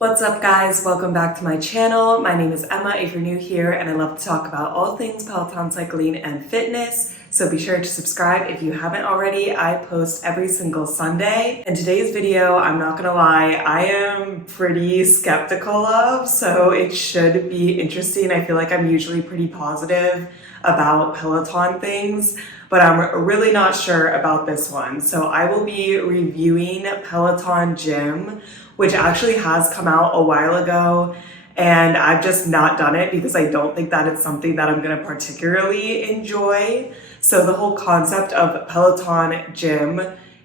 What's up guys, welcome back to my channel. My name is Emma if you're new here, and I love to talk about all things Peloton cycling and fitness. So be sure to subscribe if you haven't already. I post every single Sunday. And today's video, I'm not gonna lie, I am pretty skeptical of, so it should be interesting. I feel like I'm usually pretty positive about Peloton things, but I'm really not sure about this one. So I will be reviewing Peloton Gym, which actually has come out a while ago, and I've just not done it because I don't think that it's something that I'm gonna particularly enjoy. So the whole concept of Peloton Gym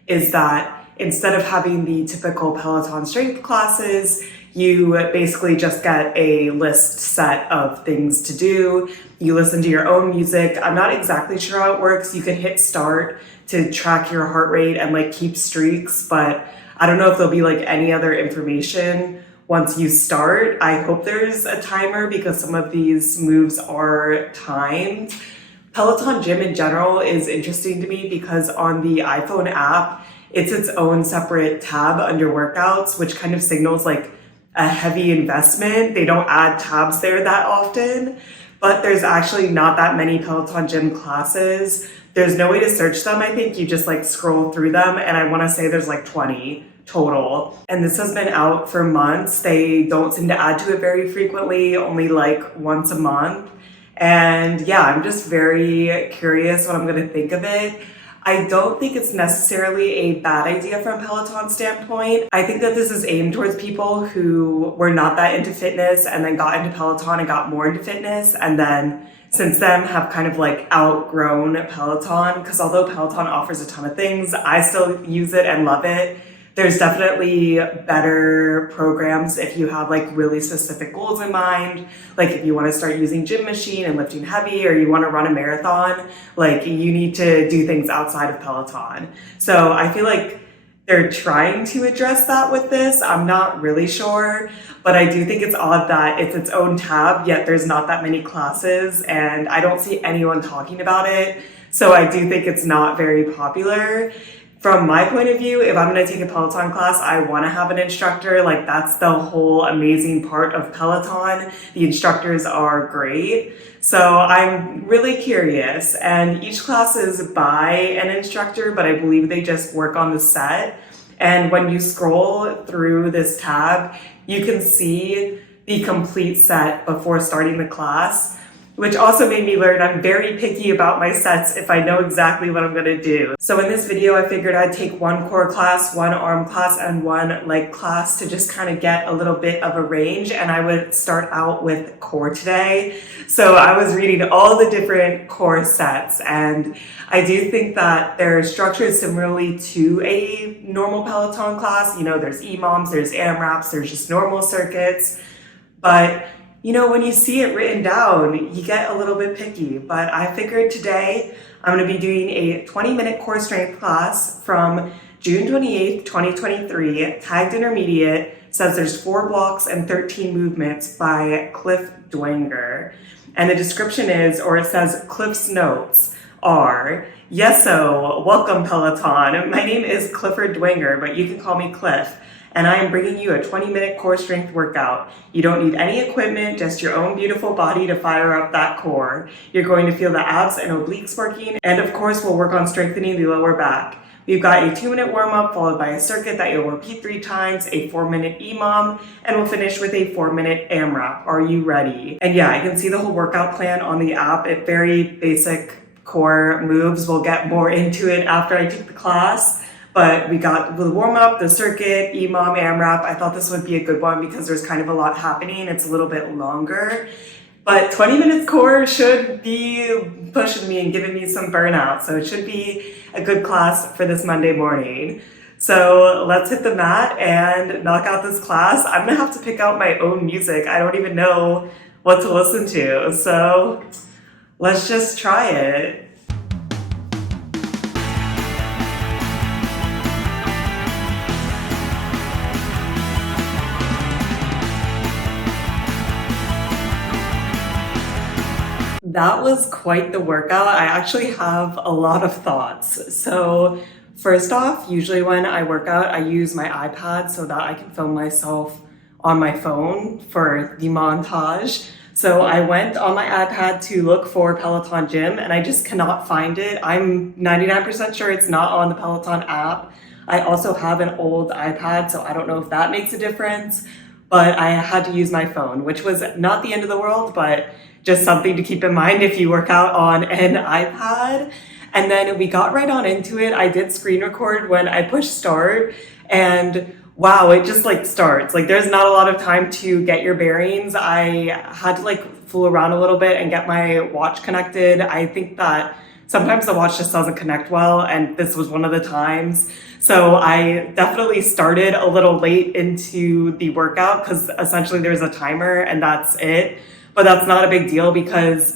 is that instead of having the typical Peloton strength classes, you basically just get a list set of things to do. You listen to your own music. I'm not exactly sure how it works. You can hit start to track your heart rate and like keep streaks, but I don't know if there'll be like any other information once you start. I hope there's a timer because some of these moves are timed. Peloton Gym in general is interesting to me because on the iPhone app, it's its own separate tab under workouts, which kind of signals like a heavy investment. They don't add tabs there that often, but there's actually not that many Peloton Gym classes. There's no way to search them. I think you just like scroll through them, and I want to say there's like 20 total. And this has been out for months. They don't seem to add to it very frequently, only like once a month. And yeah, I'm just very curious what I'm going to think of it. I don't think it's necessarily a bad idea from Peloton's standpoint. I think that this is aimed towards people who were not that into fitness and then got into Peloton and got more into fitness, and then since then have kind of like outgrown Peloton, because although Peloton offers a ton of things, I still use it and love it. There's definitely better programs if you have like really specific goals in mind. Like if you want to start using gym machine and lifting heavy, or you want to run a marathon, like you need to do things outside of Peloton. So I feel like they're trying to address that with this. I'm not really sure, but I do think it's odd that it's its own tab, yet there's not that many classes, and I don't see anyone talking about it. So I do think it's not very popular. From my point of view, if I'm going to take a Peloton class, I want to have an instructor. Like that's the whole amazing part of Peloton. The instructors are great. So I'm really curious, and each class is by an instructor, but I believe they just work on the set. And when you scroll through this tab, you can see the complete set before starting the class, which also made me learn I'm very picky about my sets if I know exactly what I'm gonna do. So in this video, I figured I'd take one core class, one arm class, and one leg class to just kind of get a little bit of a range, and I would start out with core today. So I was reading all the different core sets, and I do think that they're structured similarly to a normal Peloton class. You know, there's EMOMs, there's AMRAPs, there's just normal circuits, but you know, when you see it written down, you get a little bit picky. But I figured today I'm going to be doing a 20-minute core strength class from June 28th, 2023, tagged intermediate. Says there's 4 blocks and 13 movements by Cliff Dwenger. And the description is, or it says Cliff's notes are, "Yeso, welcome Peloton. My name is Clifford Dwenger, but you can call me Cliff. And I am bringing you a 20-minute core strength workout. You don't need any equipment, just your own beautiful body to fire up that core. You're going to feel the abs and obliques working, and of course we'll work on strengthening the lower back. We've got a 2-minute warm-up followed by a circuit that you'll repeat 3 times, a 4-minute EMOM, and we'll finish with a 4-minute AMRAP. Are you ready?" And yeah, I can see the whole workout plan on the app. It's very basic core moves. We'll get more into it after I take the class. But we got the warm-up, the circuit, EMOM, AMRAP. I thought this would be a good one because there's kind of a lot happening. It's a little bit longer. But 20 minutes core should be pushing me and giving me some burnout. So it should be a good class for this Monday morning. So let's hit the mat and knock out this class. I'm gonna have to pick out my own music. I don't even know what to listen to. So let's just try it. That was quite the workout. I actually have a lot of thoughts. So first off, usually when I work out, I use my iPad so that I can film myself on my phone for the montage. So I went on my iPad to look for Peloton Gym and I just cannot find it. I'm 99% sure it's not on the Peloton app. I also have an old iPad, so I don't know if that makes a difference, but I had to use my phone, which was not the end of the world, but just something to keep in mind if you work out on an iPad. And then we got right on into it. I did screen record when I pushed start, and wow, it just like starts. Like there's not a lot of time to get your bearings. I had to like fool around a little bit and get my watch connected. I think that sometimes the watch just doesn't connect well, and this was one of the times. So I definitely started a little late into the workout because essentially there's a timer and that's it. But that's not a big deal because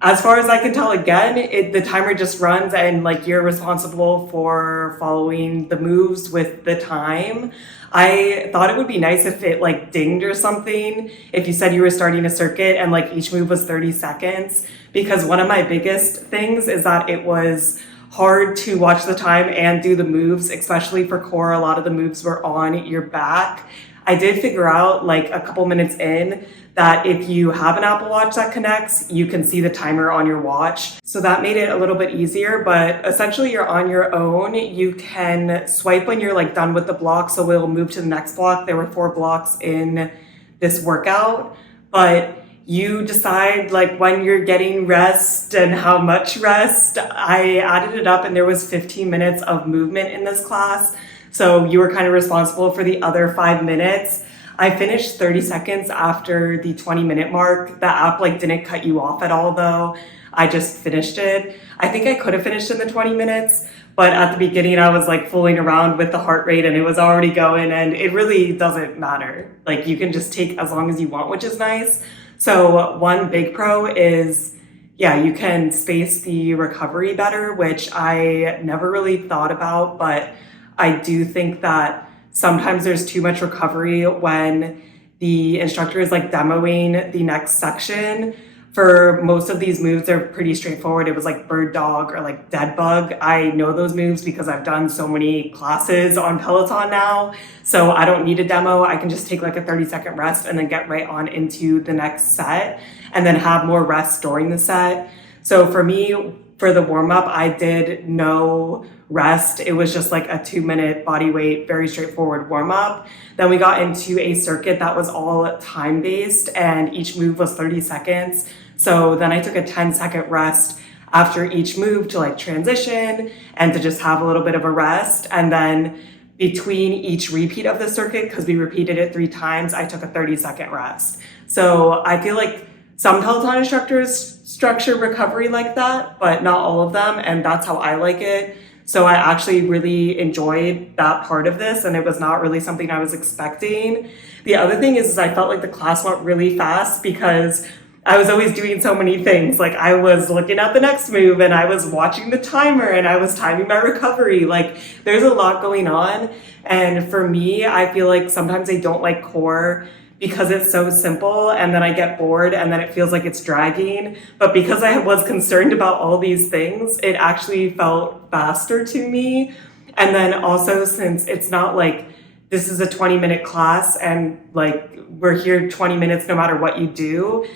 as far as I can tell, again, the timer just runs and like you're responsible for following the moves with the time. I thought it would be nice if it like dinged or something, if you said you were starting a circuit and like each move was 30 seconds, because one of my biggest things is that it was hard to watch the time and do the moves, especially for core. A lot of the moves were on your back. I did figure out like a couple minutes in that if you have an Apple Watch that connects, you can see the timer on your watch. So that made it a little bit easier, but essentially you're on your own. You can swipe when you're like done with the block, so we'll move to the next block. There were 4 blocks in this workout, but you decide like when you're getting rest and how much rest. I added it up and there was 15 minutes of movement in this class. So you were kind of responsible for the other 5 minutes. I finished 30 seconds after the 20-minute mark. The app like didn't cut you off at all though. I just finished it. I think I could have finished in the 20 minutes, but at the beginning I was like fooling around with the heart rate and it was already going, and it really doesn't matter. Like you can just take as long as you want, which is nice. So one big pro is, yeah, you can space the recovery better, which I never really thought about, but I do think that sometimes there's too much recovery when the instructor is like demoing the next section. For most of these moves, they're pretty straightforward. It was like bird dog or like dead bug. I know those moves because I've done so many classes on Peloton now. So I don't need a demo. I can just take like a 30-second rest and then get right on into the next set and then have more rest during the set. So for me, for the warm-up, I did no rest. It was just like a 2-minute body weight, very straightforward warm-up. Then we got into a circuit that was all time-based and each move was 30 seconds. So then I took a 10-second rest after each move to like transition and to just have a little bit of a rest. And then between each repeat of the circuit, because we repeated it 3 times, I took a 30-second rest. So I feel like some Peloton instructors structure recovery like that, but not all of them, and that's how I like it. So I actually really enjoyed that part of this, and it was not really something I was expecting. The other thing is I felt like the class went really fast because I was always doing so many things. Like I was looking at the next move and I was watching the timer and I was timing my recovery. Like there's a lot going on. And for me, I feel like sometimes I don't like core because it's so simple and then I get bored and then it feels like it's dragging. But because I was concerned about all these things, it actually felt faster to me. And then also since it's not like this is a 20-minute class and like we're here 20 minutes no matter what you do,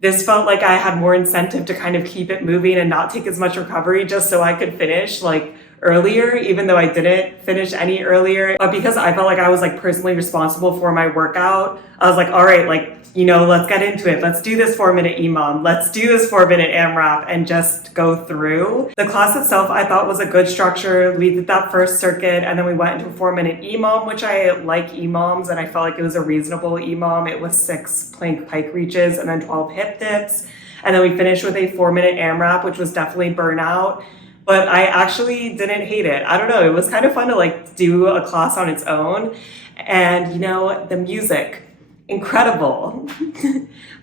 this felt like I had more incentive to kind of keep it moving and not take as much recovery just so I could finish like earlier, even though I didn't finish any earlier. But because I felt like I was like personally responsible for my workout, I was like, all right, like, you know, let's get into it. Let's do this 4-minute EMOM. Let's do this 4-minute AMRAP and just go through. The class itself I thought was a good structure. We did that first circuit and then we went into a 4-minute EMOM, which I like EMOMs and I felt like it was a reasonable EMOM. It was 6 plank pike reaches and then 12 hip dips. And then we finished with a 4-minute AMRAP, which was definitely burnout. But I actually didn't hate it. I don't know, it was kind of fun to like do a class on its own. And you know, the music, incredible.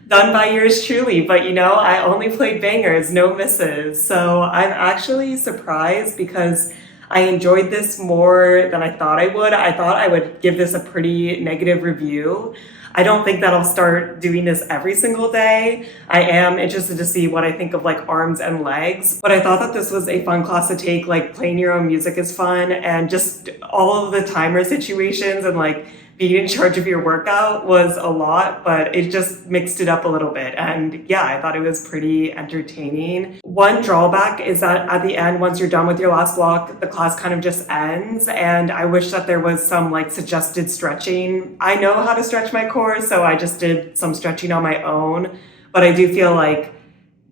Done by yours truly, but you know, I only played bangers, no misses. So I'm actually surprised because I enjoyed this more than I thought I would. I thought I would give this a pretty negative review. I don't think that I'll start doing this every single day. I am interested to see what I think of like arms and legs, but I thought that this was a fun class to take. Like playing your own music is fun, and just all of the timer situations and like being in charge of your workout was a lot, but it just mixed it up a little bit. And yeah, I thought it was pretty entertaining. One drawback is that at the end, once you're done with your last block, the class kind of just ends. And I wish that there was some like suggested stretching. I know how to stretch my core, so I just did some stretching on my own. But I do feel like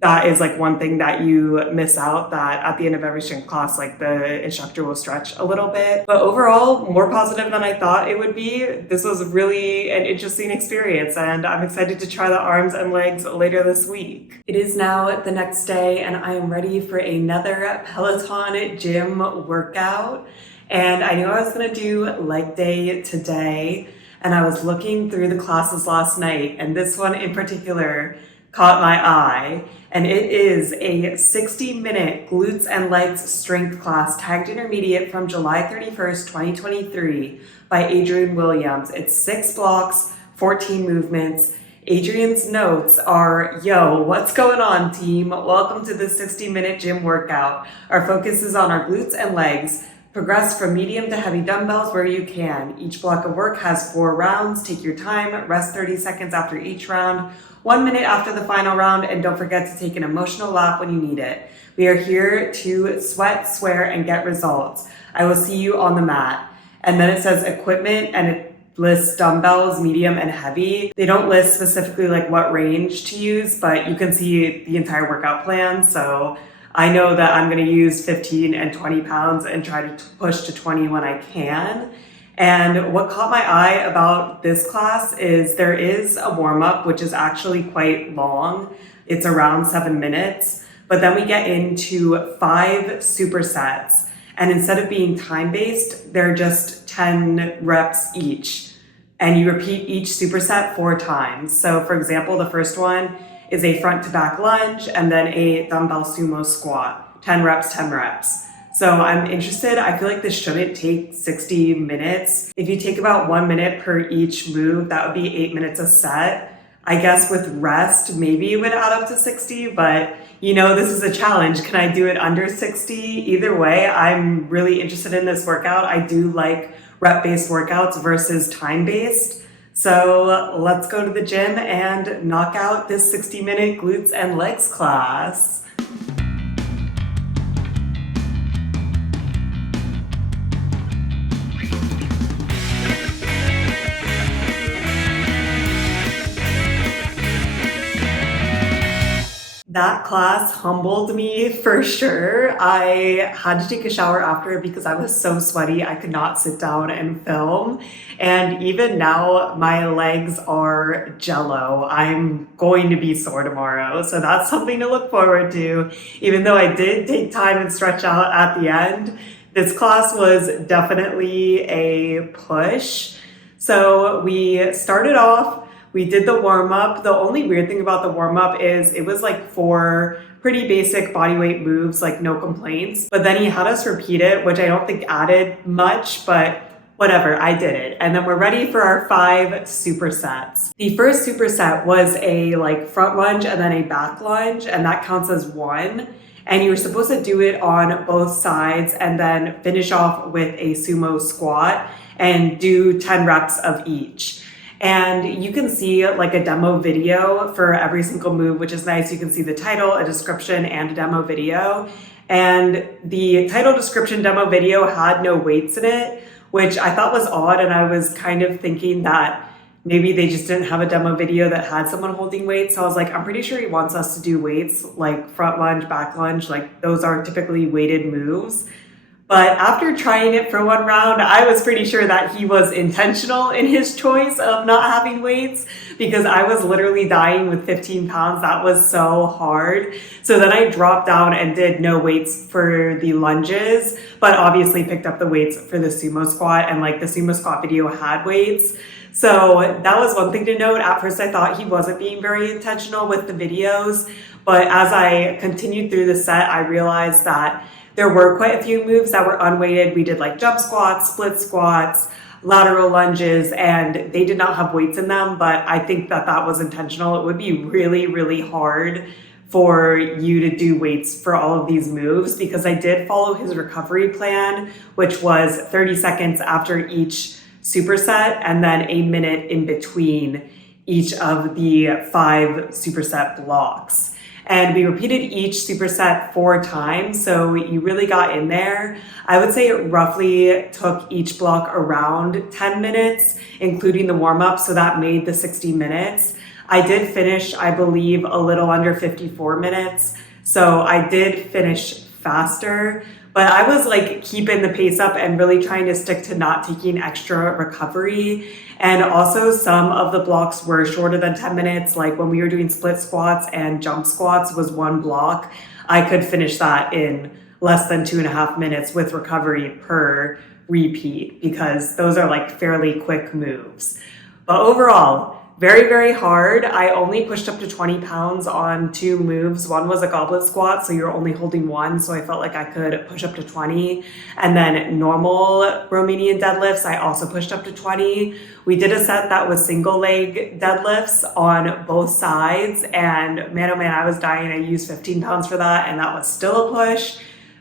that is like one thing that you miss out, that at the end of every strength class, like the instructor will stretch a little bit. But overall, more positive than I thought it would be. This was really an interesting experience, and I'm excited to try the arms and legs later this week. It is now the next day, and I am ready for another Peloton Gym workout. And I knew I was gonna do leg day today, and I was looking through the classes last night, and this one in particular caught my eye, and it is a 60-minute glutes and legs strength class tagged intermediate from July 31st, 2023 by Adrian Williams. It's 6 blocks, 14 movements. Adrian's notes are, yo, what's going on, team? Welcome to the 60-minute gym workout. Our focus is on our glutes and legs. Progress from medium to heavy dumbbells where you can. Each block of work has 4 rounds. Take your time, rest 30 seconds after each round, 1 minute after the final round, and don't forget to take an emotional lap when you need it. We are here to sweat, swear, and get results. I will see you on the mat. And then it says equipment, and it lists dumbbells, medium, and heavy. They don't list specifically like what range to use, but you can see the entire workout plan. So I know that I'm going to use 15 and 20 pounds and try to push to 20 when I can. And what caught my eye about this class is there is a warm-up, which is actually quite long. It's around 7 minutes, but then we get into 5 supersets. And instead of being time-based, they're just 10 reps each. And you repeat each superset 4 times. So for example, the first one is a front to back lunge and then a dumbbell sumo squat, 10 reps, 10 reps. So I'm interested. I feel like this shouldn't take 60 minutes. If you take about 1 minute per each move, that would be 8 minutes a set. I guess with rest, maybe it would add up to 60, but you know, this is a challenge. Can I do it under 60? Either way, I'm really interested in this workout. I do like rep-based workouts versus time-based. So let's go to the gym and knock out this 60-minute glutes and legs class. That class humbled me for sure. I had to take a shower after it because I was so sweaty. I could not sit down and film. And even now, my legs are jello. I'm going to be sore tomorrow. So that's something to look forward to. Even though I did take time and stretch out at the end, this class was definitely a push. So we started off. We did the warm-up. The only weird thing about the warm-up is it was like 4 pretty basic bodyweight moves, like no complaints. But then he had us repeat it, which I don't think added much, but whatever, I did it. And then we're ready for our 5 supersets. The first superset was a like front lunge and then a back lunge, and that counts as 1. And you were supposed to do it on both sides and then finish off with a sumo squat and do 10 reps of each. And you can see like a demo video for every single move, which is nice. You can see the title, a description, and a demo video. And the title, description, demo video had no weights in it, which I thought was odd. And I was kind of thinking that maybe they just didn't have a demo video that had someone holding weights. So I was like, I'm pretty sure he wants us to do weights like front lunge, back lunge, like those are typically weighted moves. But after trying it for 1 round, I was pretty sure that he was intentional in his choice of not having weights because I was literally dying with 15 pounds. That was so hard. So then I dropped down and did no weights for the lunges, but obviously picked up the weights for the sumo squat, and like the sumo squat video had weights. So that was one thing to note. At first I thought he wasn't being very intentional with the videos, but as I continued through the set, I realized that there were quite a few moves that were unweighted. We did like jump squats, split squats, lateral lunges, and they did not have weights in them, but I think that that was intentional. It would be really, really hard for you to do weights for all of these moves because I did follow his recovery plan, which was 30 seconds after each superset and then a minute in between each of the 5 superset blocks. And we repeated each superset 4 times, so you really got in there. I would say it roughly took each block around 10 minutes, including the warm-up, so that made the 60 minutes. I did finish, I believe, a little under 54 minutes, so I did finish faster, but I was like keeping the pace up and really trying to stick to not taking extra recovery. And also some of the blocks were shorter than 10 minutes. Like when we were doing split squats and jump squats was 1 block, I could finish that in less than 2.5 minutes with recovery per repeat because those are like fairly quick moves. But overall, very, very hard. I only pushed up to 20 pounds on 2 moves. One was a goblet squat, so you're only holding 1, so I felt like I could push up to 20. And then normal Romanian deadlifts, I also pushed up to 20. We did a set that was single leg deadlifts on both sides, and man, oh man, I was dying. I used 15 pounds for that, and that was still a push.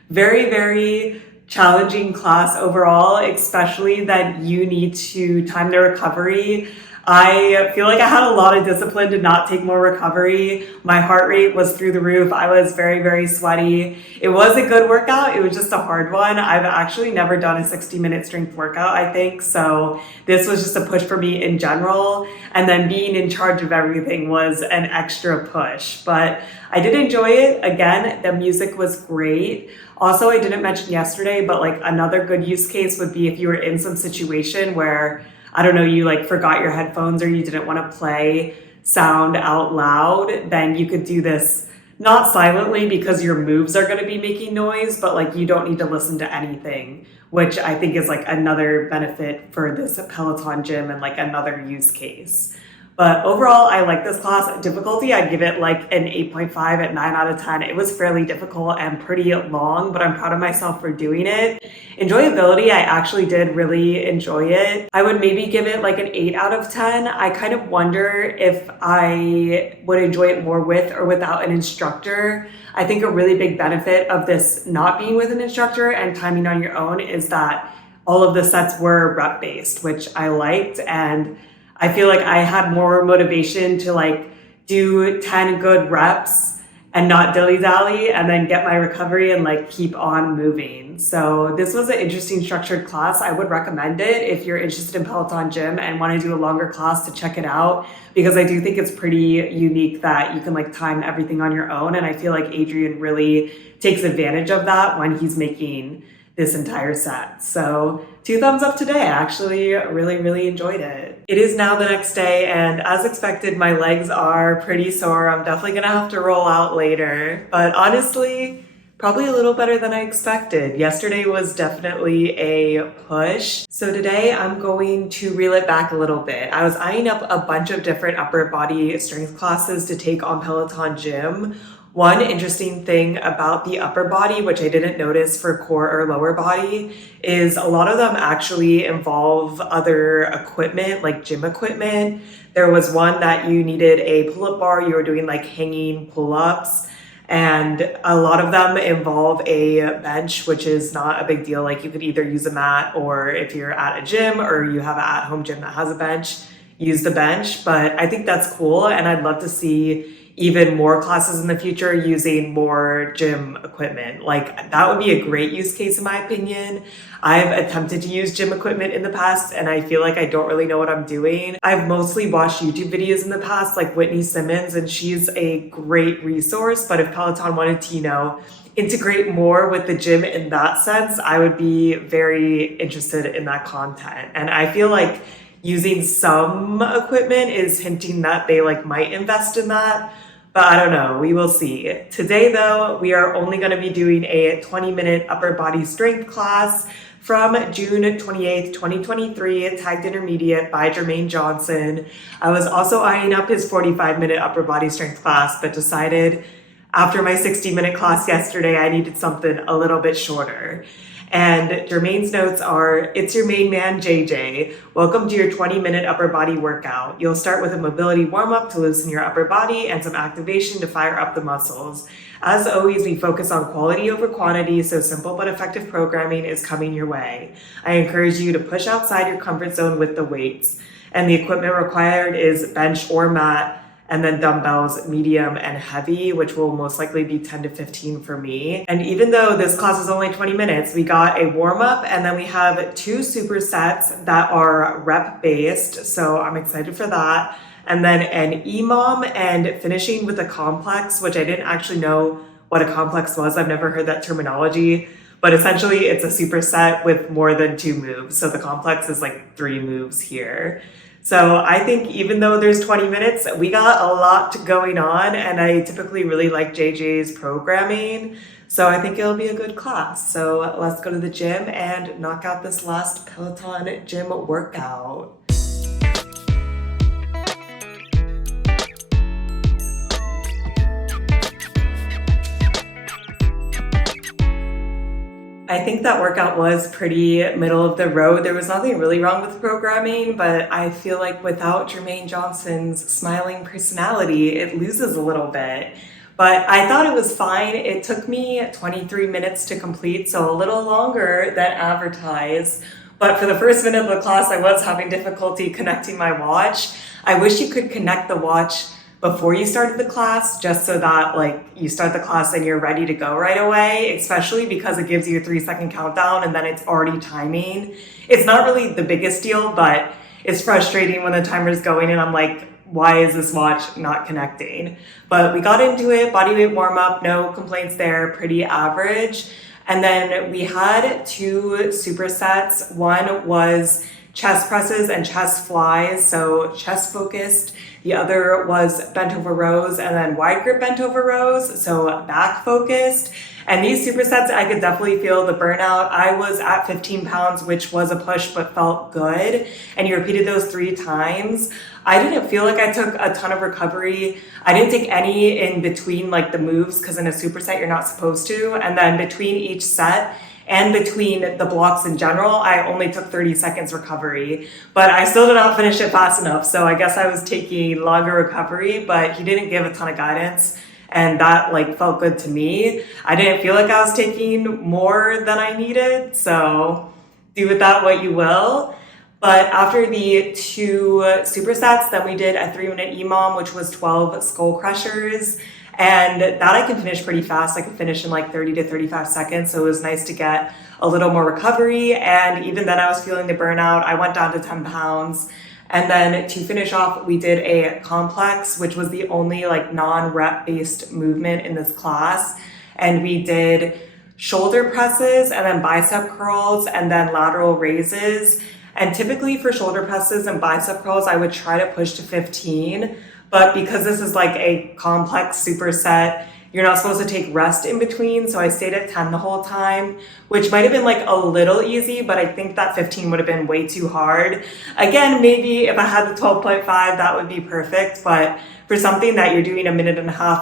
Very, very challenging class overall, especially that you need to time the recovery. I feel like I had a lot of discipline to not take more recovery. My heart rate was through the roof. I was very, very sweaty. It was a good workout. It was just a hard one. I've actually never done a 60-minute strength workout, I think. So this was just a push for me in general. And then being in charge of everything was an extra push. But I did enjoy it. Again, the music was great. Also, I didn't mention yesterday, but like another good use case would be if you were in some situation where I don't know, you like forgot your headphones or you didn't want to play sound out loud, then you could do this not silently because your moves are going to be making noise, but like you don't need to listen to anything, which I think is like another benefit for this Peloton Gym and like another use case. But overall, I like this class. Difficulty, I'd give it like an 8.5 at 9 out of 10. It was fairly difficult and pretty long, but I'm proud of myself for doing it. Enjoyability, I actually did really enjoy it. I would maybe give it like an 8 out of 10. I kind of wonder if I would enjoy it more with or without an instructor. I think a really big benefit of this not being with an instructor and timing on your own is that all of the sets were rep-based, which I liked, and I feel like I had more motivation to like do 10 good reps and not dilly-dally and then get my recovery and like keep on moving. So this was an interesting structured class. I would recommend it if you're interested in Peloton Gym and want to do a longer class to check it out, because I do think it's pretty unique that you can like time everything on your own. And I feel like Adrian really takes advantage of that when he's making this entire set. So 2 thumbs up today. I actually really, really enjoyed it. It is now the next day, and as expected, my legs are pretty sore. I'm definitely gonna have to roll out later, but honestly, probably a little better than I expected. Yesterday was definitely a push. So today I'm going to reel it back a little bit. I was eyeing up a bunch of different upper body strength classes to take on Peloton Gym. One interesting thing about the upper body, which I didn't notice for core or lower body, is a lot of them actually involve other equipment, like gym equipment. There was one that you needed a pull-up bar, you were doing like hanging pull-ups, and a lot of them involve a bench, which is not a big deal. Like you could either use a mat, or if you're at a gym or you have an at-home gym that has a bench, use the bench. But I think that's cool, and I'd love to see even more classes in the future using more gym equipment. Like that would be a great use case in my opinion. I've attempted to use gym equipment in the past and I feel like I don't really know what I'm doing. I've mostly watched YouTube videos in the past, like Whitney Simmons, and she's a great resource. But if Peloton wanted to, integrate more with the gym in that sense, I would be very interested in that content. And I feel like using some equipment is hinting that they like might invest in that, but I don't know, we will see. Today though, we are only gonna be doing a 20-minute upper body strength class from June 28th, 2023, tagged intermediate by Jermaine Johnson. I was also eyeing up his 45-minute upper body strength class, but decided after my 60-minute class yesterday, I needed something a little bit shorter. And Jermaine's notes are, it's your main man, JJ. Welcome to your 20-minute upper body workout. You'll start with a mobility warm-up to loosen your upper body and some activation to fire up the muscles. As always, we focus on quality over quantity, so simple but effective programming is coming your way. I encourage you to push outside your comfort zone with the weights. And the equipment required is bench or mat, and then dumbbells, medium and heavy, which will most likely be 10 to 15 for me. And even though this class is only 20 minutes, we got a warm up and then we have 2 supersets that are rep based. So I'm excited for that. And then an EMOM and finishing with a complex, which I didn't actually know what a complex was. I've never heard that terminology, but essentially it's a superset with more than 2 moves. So the complex is like 3 moves here. So I think even though there's 20 minutes, we got a lot going on, and I typically really like JJ's programming. So I think it'll be a good class. So let's go to the gym and knock out this last Peloton Gym workout. I think that workout was pretty middle of the road. There was nothing really wrong with programming, but I feel like without Jermaine Johnson's smiling personality, it loses a little bit. But I thought it was fine. It took me 23 minutes to complete, so a little longer than advertised. But for the first minute of the class, I was having difficulty connecting my watch. I wish you could connect the watch before you started the class, just so that like you start the class and you're ready to go right away, especially because it gives you a 3-second countdown and then it's already timing. It's not really the biggest deal, but it's frustrating when the timer's going and I'm like, why is this watch not connecting? But we got into it, bodyweight warm up, no complaints there, pretty average. And then we had 2 supersets. One was chest presses and chest flies, so chest focused. The other was bent over rows and then wide grip bent over rows, so back focused. And these supersets, I could definitely feel the burnout. I was at 15 pounds, which was a push, but felt good. And you repeated those 3 times. I didn't feel like I took a ton of recovery. I didn't take any in between like the moves, because in a superset, you're not supposed to. And then between each set, and between the blocks in general, I only took 30 seconds recovery, but I still did not finish it fast enough. So I guess I was taking longer recovery, but he didn't give a ton of guidance, and that like felt good to me. I didn't feel like I was taking more than I needed, so do with that what you will. But after the 2 supersets, then we did a 3-minute EMOM, which was 12 skull crushers. And that I can finish pretty fast. I could finish in like 30 to 35 seconds. So it was nice to get a little more recovery. And even then I was feeling the burnout. I went down to 10 pounds. And then to finish off, we did a complex, which was the only like non-rep based movement in this class. And we did shoulder presses and then bicep curls and then lateral raises. And typically for shoulder presses and bicep curls, I would try to push to 15. But because this is like a complex superset, you're not supposed to take rest in between. So I stayed at 10 the whole time, which might have been like a little easy, but I think that 15 would have been way too hard. Again, maybe if I had the 12.5, that would be perfect. But for something that you're doing 1.5 minutes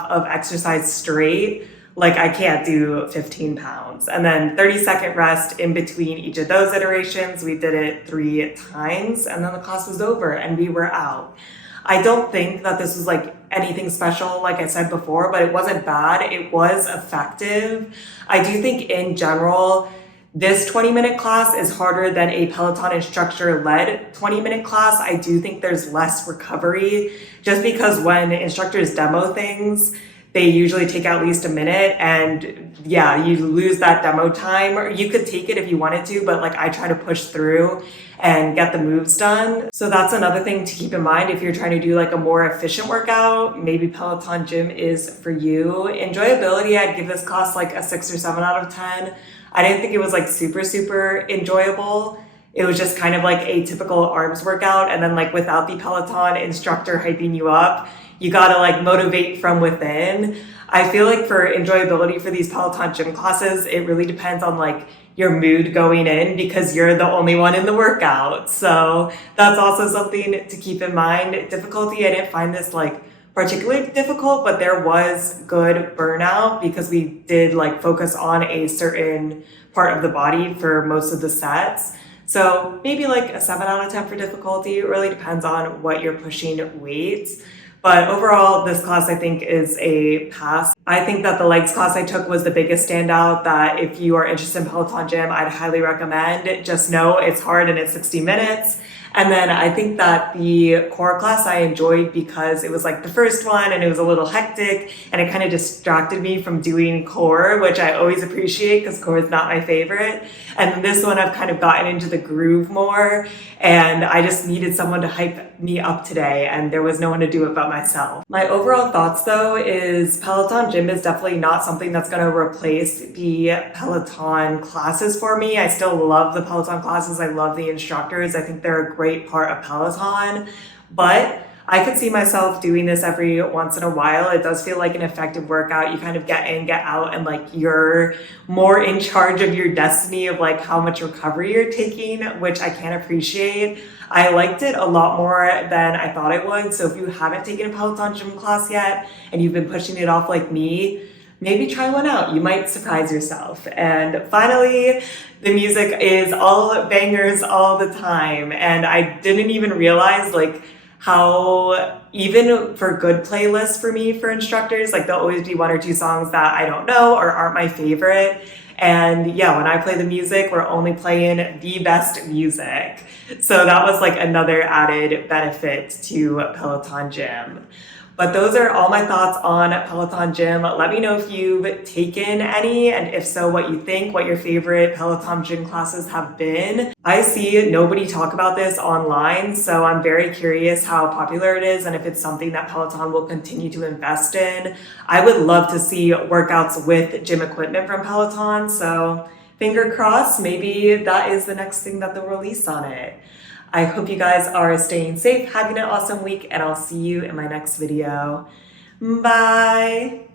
of exercise straight, like I can't do 15 pounds. And then 30-second rest in between each of those iterations. We did it 3 times and then the class was over and we were out. I don't think that this was like anything special, like I said before, but it wasn't bad. It was effective. I do think in general, this 20-minute class is harder than a Peloton instructor-led 20-minute class. I do think there's less recovery just because when instructors demo things, they usually take at least 1 minute and yeah, you lose that demo time. Or you could take it if you wanted to, but like I try to push through and get the moves done. So that's another thing to keep in mind if you're trying to do like a more efficient workout. Maybe Peloton Gym is for you. Enjoyability, I'd give this class like a 6 or 7 out of 10. I didn't think it was like super enjoyable. It was just kind of like a typical arms workout. And then like without the Peloton instructor hyping you up, you gotta like motivate from within. I feel like for enjoyability for these Peloton Gym classes, it really depends on like your mood going in because you're the only one in the workout. So that's also something to keep in mind. Difficulty, I didn't find this like particularly difficult, but there was good burnout because we did like focus on a certain part of the body for most of the sets. So maybe like a 7 out of 10 for difficulty. It really depends on what you're pushing weights. But overall, this class I think is a pass. I think that the legs class I took was the biggest standout, that if you are interested in Peloton Gym, I'd highly recommend. Just know it's hard and it's 60 minutes. And then I think that the core class I enjoyed because it was like the first one and it was a little hectic and it kind of distracted me from doing core, which I always appreciate because core is not my favorite. And this one I've kind of gotten into the groove more, and I just needed someone to hype me up today, and there was no one to do it but myself. My overall thoughts though is Peloton Gym is definitely not something that's going to replace the Peloton classes for me. I still love the Peloton classes. I love the instructors. I think they're a great part of Peloton, but I could see myself doing this every once in a while. It does feel like an effective workout. You kind of get in, get out, and like you're more in charge of your destiny of like how much recovery you're taking, which I can appreciate. I liked it a lot more than I thought I would. So if you haven't taken a Peloton Gym class yet and you've been pushing it off like me, maybe try one out. You might surprise yourself. And finally, the music is all bangers all the time. And I didn't even realize like how even for good playlists for me, for instructors, like there'll always be 1 or 2 songs that I don't know or aren't my favorite. And yeah, when I play the music, we're only playing the best music. So that was like another added benefit to Peloton Gym. But those are all my thoughts on Peloton Gym. Let me know if you've taken any, and if so, what you think, what your favorite Peloton Gym classes have been. I see nobody talk about this online, so I'm very curious how popular it is and if it's something that Peloton will continue to invest in. I would love to see workouts with gym equipment from Peloton, so finger crossed, maybe that is the next thing that they'll release on it. I hope you guys are staying safe, having an awesome week, and I'll see you in my next video. Bye!